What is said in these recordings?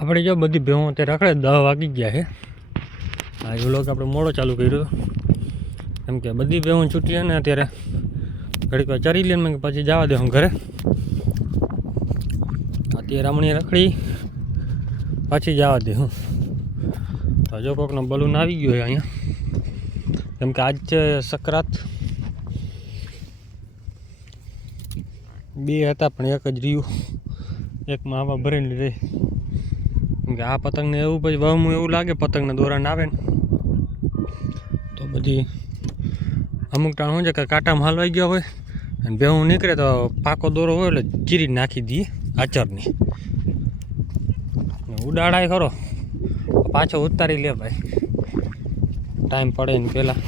આપણે જો બધી ભેહું અત્યારે રખડે 10 વાગી ગયા છે. આ વ્લોગ આપણે મોડો ચાલુ કર્યો કેમ કે બધી ભેહું છૂટી છે ને અત્યારે ઘડીક વાર ચરી લઈને પછી જવા દે હું ઘરે. અત્યારે રમણીએ રખડી પછી જવા દે હું. તો જો કોકનો બલૂન આવી ગયો છે અહીંયા કેમ કે આજ છે સંક્રાંત. 2 હતા પણ એક જ રહ્યું, એકમાં આમાં ભરીને રહી. કેમ કે આ પતંગને એવું પછી વહમું એવું લાગે પતંગને દોરાને આવે ને તો બધી અમુક ટાણ શું છે કે કાંટામાં હલવાઈ ગયા હોય અને ભેહું નીકળે તો પાકો દોરો હોય એટલે ચીરી નાખી દઈએ આચરની. ઉડાડાય ખરો પાછો ઉતારી લે ભાઈ, ટાઈમ પડે ને પહેલાં.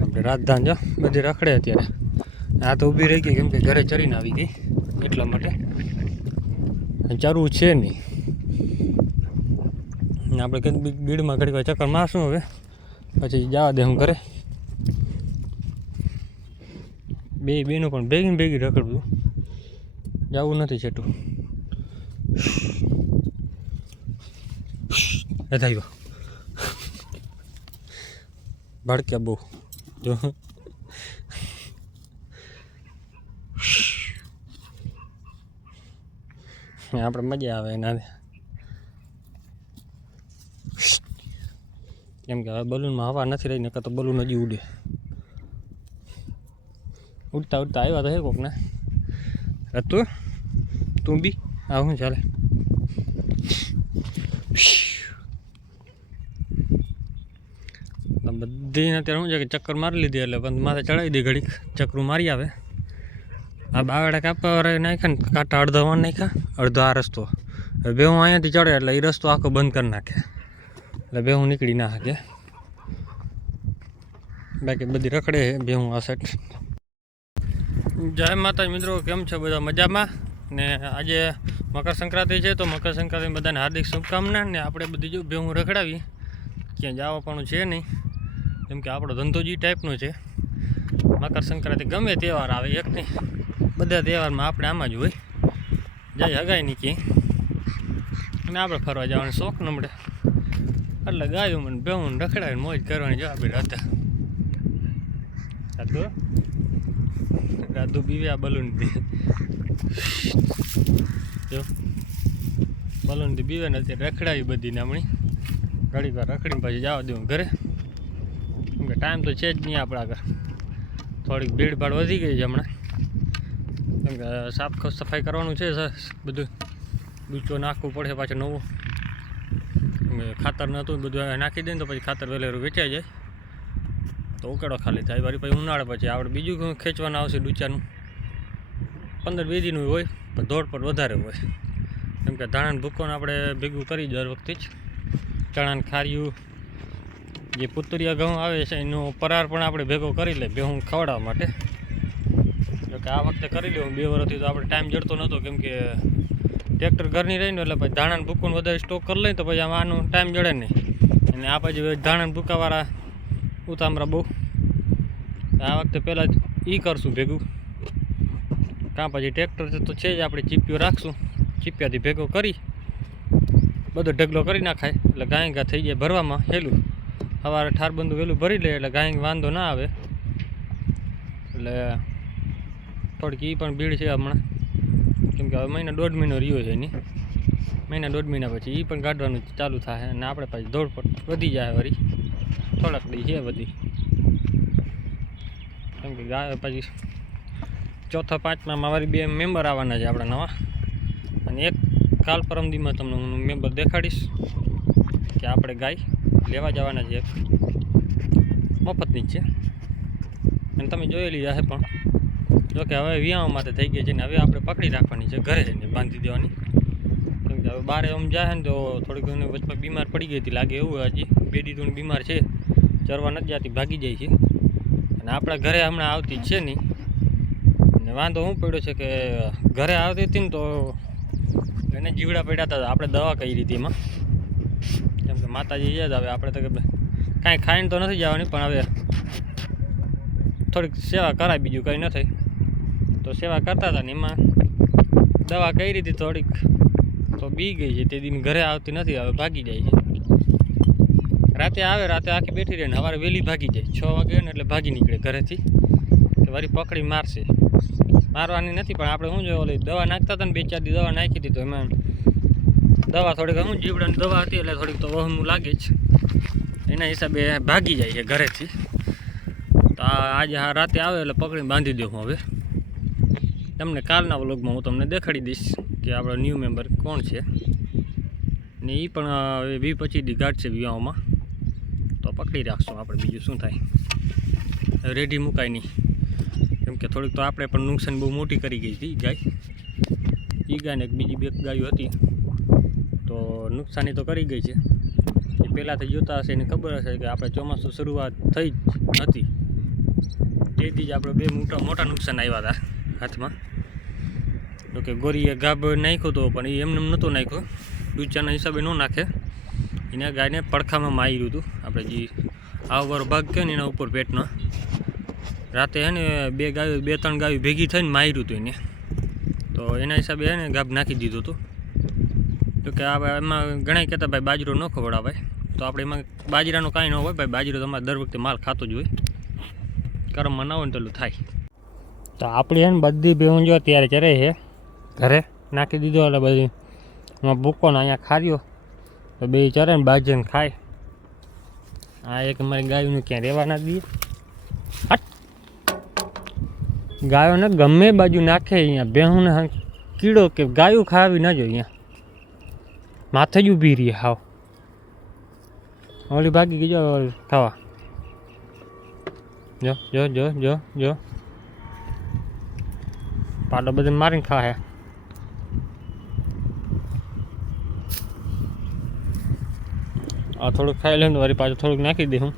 આપણે રાજધાન જો બધી રખડે અત્યારે. આ તો ઊભી રહી ગઈ કેમ કે ઘરે ચરીને આવી ગઈ એટલા માટે. ચરવું છે નહીં. આપણે કંઈક બીડમાં ઘડીક ચક્કર મારશું હવે પછી જવા દે હું ઘરે. બેનું પણ ભેગી રખડવું, જવું નથી છેટું. એ થાય ભડક્યા બહુ જો. આપણે મજા આવે એના કેમ કે હવે બલૂનમાં હવા નથી રહી, નકર તો બલૂન હજી ઉડે. ઉડતા આવ્યા તો હે કોકને તું બી આવું ચાલે. બધીને અત્યારે શું છે કે ચક્કર મારી લીધી એટલે પણ માથે ચડાવી દે ઘડીક ચક્કરું મારી આવે. આ બાવડા કાપવા નાખ્યા ને કાંટા અડધા વાન નાખ્યા, અડધો આ રસ્તો. હવે ભેહું અહીંયાથી ચડે એટલે એ રસ્તો આખો બંધ કરી નાખે એટલે ભેહું નીકળી ના શકે. બાકી બધી રખડે છે ભેહું આ સાઈડ. જય માતા મિત્રો, કેમ છે બધા મજામાં? ને આજે મકર સંક્રાંતિ છે તો મકર સંક્રાંતિ બધાને હાર્દિક શુભકામના. ને આપણે બધી જો ભેહું રખડાવી, ક્યાં જવા પણ છે નહીં કેમ કે આપણો ધંધો જ ટાઈપનો છે. મકર સંક્રાંતિ ગમે તહેવાર આવે એક નહીં, બધા તહેવારમાં આપણે આમાં જ હોય. જાય હગાય નહીં ક્યાંય અને આપણે ફરવા જવાનો શોખ ન મળે એટલે ગાયું મને ભેહું રખડાવીને મોજ કરવાની જો આપણે રાધુ બીવે આ બલૂનથી જો બલૂનથી બીવે ને અત્યારે રખડાવી બધીને હમણી ઘડીક વાર રખડીને પછી જવા દઉં ઘરે. કેમ કે ટાઈમ તો છે જ નહીં આપણા આગળ, થોડીક ભીડભાડ વધી ગઈ છે હમણાં. કેમ કે સાફ સફાઈ કરવાનું છે બધું, ડૂચો નાખવું પડે પાછું નવું. ખાતર નહોતું બધું નાખી દે ને તો પછી ખાતર વહેલેરું વેચાઈ જાય તો ઉકેડો ખાલી થાય. વારી પછી ઉનાળે પછી આપણે બીજું ખેંચવાનું આવશે ડૂચાનું. 15-20 દીનું હોય પણ દોડ પર વધારે હોય કેમ કે ધાણાને ભૂકોને આપણે ભેગું કરી દર વખતે જ. ચણાને ખાર્યું જે પુતરિયા ઘઉં આવે છે એનો પરાર પણ આપણે ભેગો કરી લે ભેહું ખવડાવવા માટે. જોકે આ વખતે કરી લેવું, 2 વર્ષથી તો આપણે ટાઈમ જડતો નહોતો કેમ કે ટ્રેક્ટર ઘરની રહીને એટલે પછી ધાણાને ભૂકોને વધારે સ્ટોક કરી લઈએ તો પછી આમાં આનો ટાઈમ જડે નહીં. અને આ પછી ધાણાને ભૂકાવાળા ઉતામરા બહુ. આ વખતે પહેલાં જ કરશું ભેગું, કાં પછી ટ્રેક્ટર તો છે જ આપણે ચીપિયો રાખશું, ચીપિયાથી ભેગો કરી બધો ઢગલો કરી નાખાય એટલે ગાય ઘા થઈ જાય ભરવામાં હેલું. સવારે ઠારબંધુ વહેલું ભરી લે એટલે ગાય વાંધો ના આવે. એટલે થોડીક એ પણ ભીડ છે હમણાં કેમ કે હવે 1.5 મહિનો રહ્યો છે એની. 1.5 મહિના પછી એ પણ કાઢવાનું ચાલુ થાય અને આપણે પાછી દોડપટ વધી જાય વળી થોડાક દી છે બધી. કેમ કે ગાય પછી 4થા 5મામાં વારી 2 મેમ્બર આવવાના છે આપણા નવા. અને એક કાલ પરમદીમાં તમને હું મેમ્બર દેખાડીશ કે આપણે ગાય લેવા જવાના છે. એક મફતની જ છે અને તમે જોયેલી હશે પણ જોકે હવે વિયામાં માટે થઈ ગઈ છે ને હવે આપણે પકડી રાખવાની છે ઘરે જઈને બાંધી દેવાની. કેમ કે હવે બારે આમ જાય ને તો થોડીક એને વચમાં બીમાર પડી ગઈ હતી લાગે એવું. હજી 2 દીધું બીમાર છે, ચરવા નથી જતી, ભાગી જાય છે અને આપણા ઘરે હમણાં આવતી જ છે નહીં. અને વાંધો શું પડ્યો છે કે ઘરે આવતી હતી ને તો એને જીવડા પડ્યા હતા, આપણે દવા કરી હતી એમાં. કેમ કે માતાજી યાદ આવે આપણે તો કે કાંઈ ખાઈને તો નથી જવાની પણ હવે થોડીક સેવા કરાય, બીજું કંઈ ન થાય તો સેવા કરતા હતા ને એમાં દવા કરી હતી થોડીક તો બી ગઈ છે, તે દિન ઘરે આવતી નથી, હવે ભાગી જાય છે. રાતે આવે, રાતે આખી બેઠી રહે ને સવારે વહેલી ભાગી જાય. 6 વાગે ને એટલે ભાગી નીકળે ઘરેથી કે વળી પકડી મારશે. મારવાની નથી, પણ આપણે શું જોઈએ ઓલી દવા નાખતા હતા ને 2-4 દી દવા નાખી હતી તો એમાં દવા થોડીક શું જીવડાની દવા હતી એટલે થોડીક તો વહમું લાગે જ, એના હિસાબે ભાગી જાય છે ઘરેથી. તો આજે રાતે આવે એટલે પકડીને બાંધી દઉં હું. હવે તમને કાલના વ્લોગમાં હું તમને દેખાડી દઈશ કે આપણો ન્યૂ મેમ્બર કોણ છે ને એ પણ 20-25 દી ગાઢશે વિવાહોમાં, તો પકડી રાખશું આપણે. બીજું શું થાય, રેડી મુકાય નહીં, કેમ કે થોડીક તો આપણે પણ નુકસાન બહુ મોટી કરી ગઈ હતી ગાય. એ ગાયને એક બીજી 2 ગાયો હતી તો નુકસાની તો કરી ગઈ છે. એ પહેલાંથી જોતા હશે એને ખબર હશે કે આપણે ચોમાસું શરૂઆત થઈ જ હતી તેથી જ આપણે 2 મોટા નુકસાન આવ્યા હતા હાથમાં. તો કે ગોરીએ ગાભ નાખ્યો હતો પણ એ એમને નહોતો નાખ્યો, ડૂચાના હિસાબે ન નાખે. એને ગાયને પડખામાં માર્યું હતું આપણે જે આવવારો ભાગ કહે ને એના ઉપર પેટનો. રાતે હે ને 2-3 ગાયો ભેગી થઈને માર્યું હતું એને, તો એના હિસાબે હે ને ગાભ નાખી દીધું હતું. તો કે આ એમાં ઘણા કહેતા ભાઈ બાજરો ન ખવડાવાય, તો આપણે એમાં બાજરાનું કાંઈ ન હોય ભાઈ, બાજરો તમારે દર વખતે માલ ખાતો જ હોય, કરમમાં ના હોય ને તો થાય. તો આપણી હે ને બધી ભેહું જો અત્યારે ચરે છે ઘરે નાખી દીધો એટલે બધી એમાં ભૂકો ને અહીંયા ખાર્યો તો 2 ચરે ને બાજે ને ખાય. આ એક અમારી ગાયોને ક્યાં રહેવા ના દઈએ, ગાયોને ગમે બાજુ નાખે અહીંયા ભેહુંને કીડો કે ગાયું ખાવી ના જોઈએ, અહીંયા માથે જ ઊભી રહી હાવ. ઓલી ભાગી ગઈ જો ખાવા, જો જો જો જો જો પાડો બધે મારીને ખાય. આ થોડુંક ખાઈ લે ને વળી પાછું થોડુંક નાખી દે. હું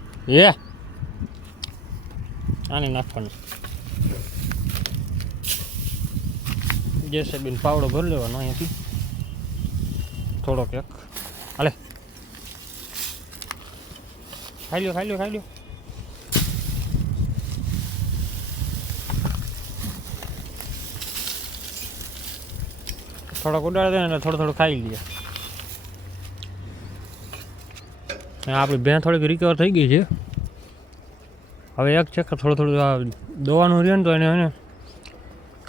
આને નાખવાનું જેસેબીન પાવડો ભરી લેવાનો અહીંયાથી થોડોક એક. હાલે ખાઈ લ્યો ખાઈ લ્યો ખાઈ લ્યો. થોડોક ઉડાડી દે ને થોડું ખાઈ લઈએ. આપણી ભેં થોડીક રિકવર થઈ ગઈ છે. હવે એક છે કે થોડું દવાનું રહે ને તો એને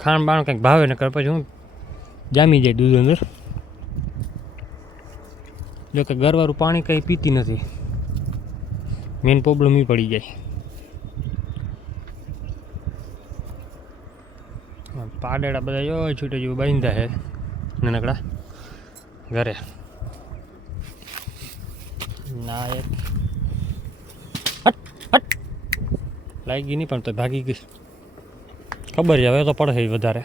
ખાણ બાણ કંઈક ભાવે ને કર પછી હું જામી જાય દૂધ અંદર. જો કે ગરવાળું પાણી કંઈ પીતી નથી, મેઇન પ્રોબ્લેમ એ પડી જાય. પાડેડા બધા જો છૂટે જેવું બાંધ્યા છે નાનકડા ઘરે. ના એક લાગી નહીં પણ તો ભાગી ગઈ, ખબર છે હવે તો પડે વધારે.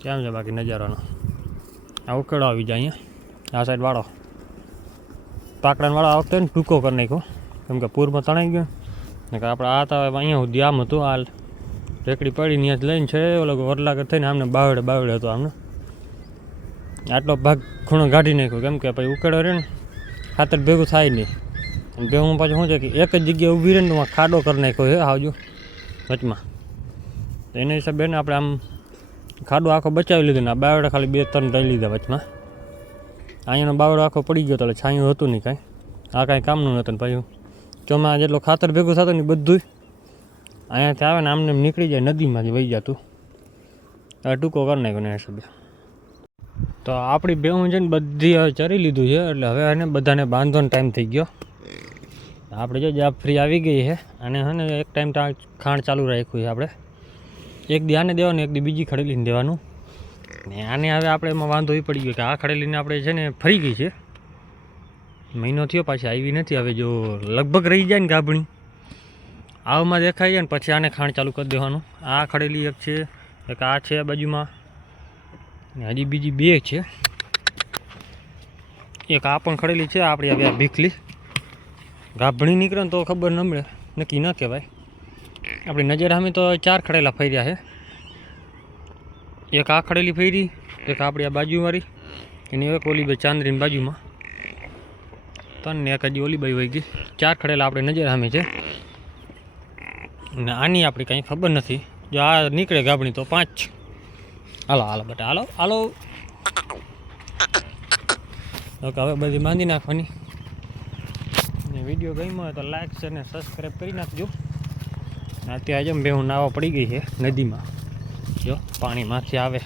કેમ છે બાકી નજારાનો? આ ઉકેડો આવી જાય અહીંયા આ સાઈડ વાળો પાકડાનો વાળો આ વખતે ને ટૂંકો કરી નાખ્યો કેમ કે પૂરમાં તણાઈ ગયો ને કે આપણે આ તો અહીંયા સુધી આમ હતું, આ રેકડી પડી ત્યાં જ લઈને છે ઓલો વરલાગર થઈને આમને બાવડે હતો. આમને આટલો ભાગ ખૂણો કાઢી નાખ્યો કેમ કે પછી ઉકેડો રહે ને ખાતર ભેગું થાય નહીં. અને ભેગું પાછું શું છે કે એક જ જગ્યાએ ઊભી રહે ને તો ખાડો કરી નાખ્યો છે આવજો વચમાં. તો એના હિસાબે ને આપણે આમ ખાડો આખો બચાવી લીધો ને આ બાવડા ખાલી 2-3 લઈ લીધા વચમાં. અહીંયાનો બાવડો આખો પડી ગયો તો એટલે છાંયું હતું નહીં કાંઈ, આ કાંઈ કામનું નહોતું. પછી ચોમાં જેટલો ખાતર ભેગું થતું ને બધું અહીંયાથી આવે ને આમને નીકળી જાય નદીમાંથી વહી જતું. હવે ટૂંકો કરી નાખ્યો એના હિસાબે. તો આપણી ભેહું છે ને બધી હવે ચરી લીધું છે એટલે હવે એને બધાને બાંધવાનો ટાઈમ થઈ ગયો. આપણે જો જાપ ફ્રી આવી ગઈ છે અને હે ને એક ટાઈમ ખાણ ચાલુ રાખ્યું છે આપણે. એક દી આને દેવાનું, એક દી બીજી ખડેલીને દેવાનું. ને આને હવે આપણે એમાં વાંધો એ પડી ગયો કે આ ખડેલીને આપણે છે ને ફરી ગઈ છે, મહિનો થયો પાછી આવી નથી. હવે જો લગભગ રહી જાય ને ગાભણી આવમાં દેખાઈ જાય ને પછી આને ખાણ ચાલુ કરી દેવાનું. આ ખડેલી એક છે, એક આ છે બાજુમાં ને હજી બીજી 2 છે. એક આ પણ ખડેલી છે આપણી. હવે આ ભીખલી ગાભણી નીકળે ને તો ખબર ન મળે, નક્કી ન કહેવાય. આપણી નજર સામે તો 4 ખડેલા ફર્યા છે. એક આ ખડેલી ફરી, એક આપણી આ બાજુવાળી, એની એક ઓલી બે ચાંદરીની બાજુમાં 3 ને એક હજી ઓલી બાઈ વહી ગઈ. 4 ખડેલા આપણે નજર સામે છે ને આની આપણી કાંઈ ખબર નથી. જો આ નીકળે ગાભણી તો 5 હાલો હાલો બેટા હાલો હાલો. ઓકે હવે બધી બાંધી નાખવાની. ને વિડીયો ગમ્યો હોય તો લાઈક શેર ને સબસ્ક્રાઈબ કરી નાખજો. અત્યારે જેમ બે હું નાવા પડી ગઈ છે નદીમાં, જો પાણીમાંથી આવે